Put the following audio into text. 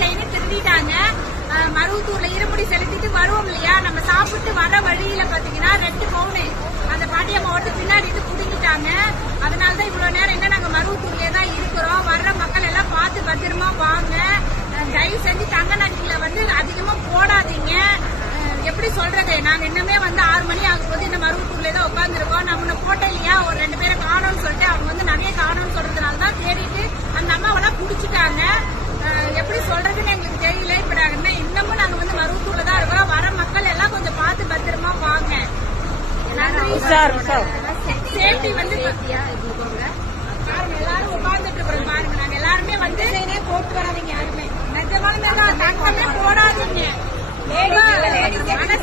செய்யணும் தங்க திருடிட்டாங்க மருவத்தூர்ல இருமுடி செலுத்திட்டு வருவோம் இல்லையா? நம்ம சாப்பிட்டு வர வழியில பாத்தீங்கன்னா ரெண்டு பவுனு. அந்த பாட்டியம்மாவோட பின்னாடி இருந்து புடிங்கிட்டாங்க. அதனாலதான் இவ்வளவு நேரம் என்ன நாங்க மருவத்தூர்லயே தான் இருக்கிறோம். வர்ற மக்கள் எல்லாம் பார்த்து பத்திரமா வாங்க. தயவு செஞ்சு தங்க நகைகளை வந்து அதிகமா போடாதீங்க. எப்படி சொல்றது? நாங்க இன்னுமே வந்து ஆறு மணி ஆகும் போது ಸರ್ ಸರ್ ಸೇಫ್ಟಿ